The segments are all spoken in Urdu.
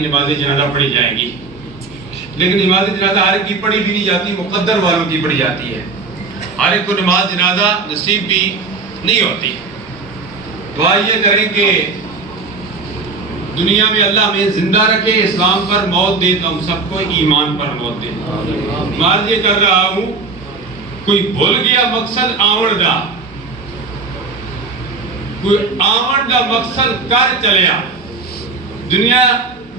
نماز جنازہ پڑھی جائے گی، لیکن نماز جنازہ ہر ایک کی پڑھی بھی نہیں جاتی، مقدر والوں کی پڑھی جاتی ہے۔ ہر ایک کو نماز جنازہ نصیب بھی نہیں ہوتی۔ دعا یہ کریں کہ دنیا میں اللہ ہمیں زندہ رکھے، اسلام پر موت دے تو ہم سب کو ایمان پر موت دے۔ عرض یہ کر رہا ہوں، کوئی بھول گیا مقصد آمن دا، کوئی آمن دا مقصد کر چلیا۔ دنیا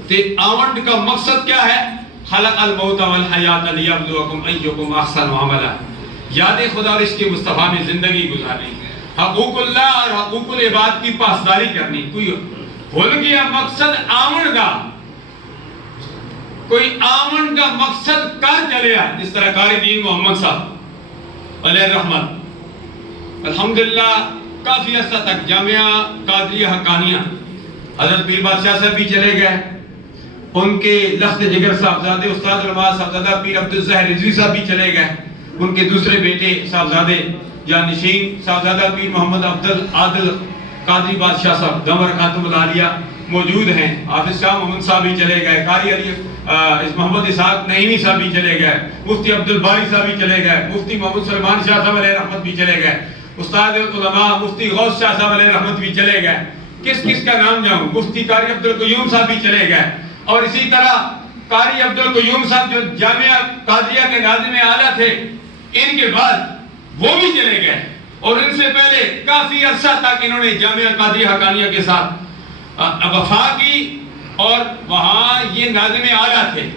تے آمن کا مقصد کیا ہے؟ خلق الموت والحیات لیبلوکم ایکم احسن عملا۔ یاد خدا اور اس کے مصطفیٰ میں زندگی گزارنی، حقوق اللہ اور حقوق العباد کی پاسداری کرنی۔ کوئی بھول گیا مقصد آمن کا، کوئی آمن کا مقصد کر چلیا، جس طرح قاری دین محمد صاحب علیہ رحمت الحمدللہ کافی عرصہ تک جامعہ قادریہ حقانیہ حضرت پیر بادشاہ صاحب بھی چلے گئے، ان کے لخت جگر صاحبزادے استاد علماء صاحبزادہ پیر عبدالظاہر رضوی صاحب بھی چلے گئے، ان کے دوسرے بیٹے صاحبزادے یا نشین صاحبزادہ پیر محمد عبدالعادل قادری بادشاہ صاحب دمر خاتم العالیہ موجود ہیں، حافظ شاہ محمد صاحب بھی چلے گئے، قاری علی محمد اسحاق نعیمی صاحب بھی چلے گئے، مفتی عبدالباری صاحب بھی چلے گئے، مفتی محمد سلمان شاہ صاحب علیہ رحمت بھی چلے گئے، استاد علماء مفتی غوث شاہ صاحب علیہ رحمت بھی چلے گئے۔ کس کس کا نام جاؤں؟ مفتی قاری عبدالقیوم صاحب بھی چلے گئے، اور اسی طرح قاری عبدالقیوم صاحب جو جامعہ قادریہ کے ناظم اعلیٰ تھے، ان کے بعد وہ بھی چلے گئے، اور ان سے پہلے کافی عرصہ تک انہوں نے جامعہ قادریہ حقانیہ کے ساتھ وفا کی، اور وہاں یہ ناظم اعلیٰ تھے،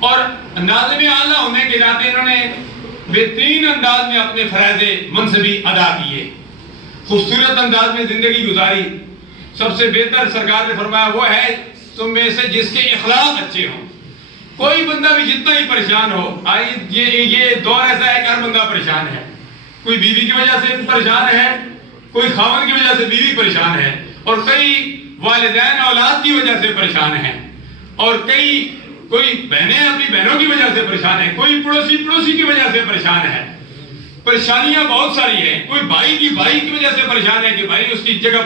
اور ناظم اعلیٰ ہونے کے ناطے انہوں نے بہترین انداز میں اپنے فرائض منصبی ادا کیے، خوبصورت انداز میں زندگی گزاری۔ سب سے بہتر سرکار نے فرمایا وہ ہے تم میں سے جس کے اخلاق اچھے ہوں۔ کوئی بندہ بھی جتنا ہی پریشان ہو، یہ دور ایسا ہے کہ ہر بندہ پریشان ہے، کوئی بیوی کی وجہ سے پریشان ہے، کوئی خاوند کی وجہ سے بیوی پریشان ہے، اور کئی والدین اولاد کی وجہ سے پریشان ہیں، اور کوئی بہنیں اپنی بہنوں کی وجہ سے پریشان ہیں، کوئی پڑوسی کی وجہ سے پریشان ہے۔ پریشانیاں بہت ساری ہیں، کوئی بھائی کی وجہ سے پریشان ہے کہ بھائی اس کی جگہ پر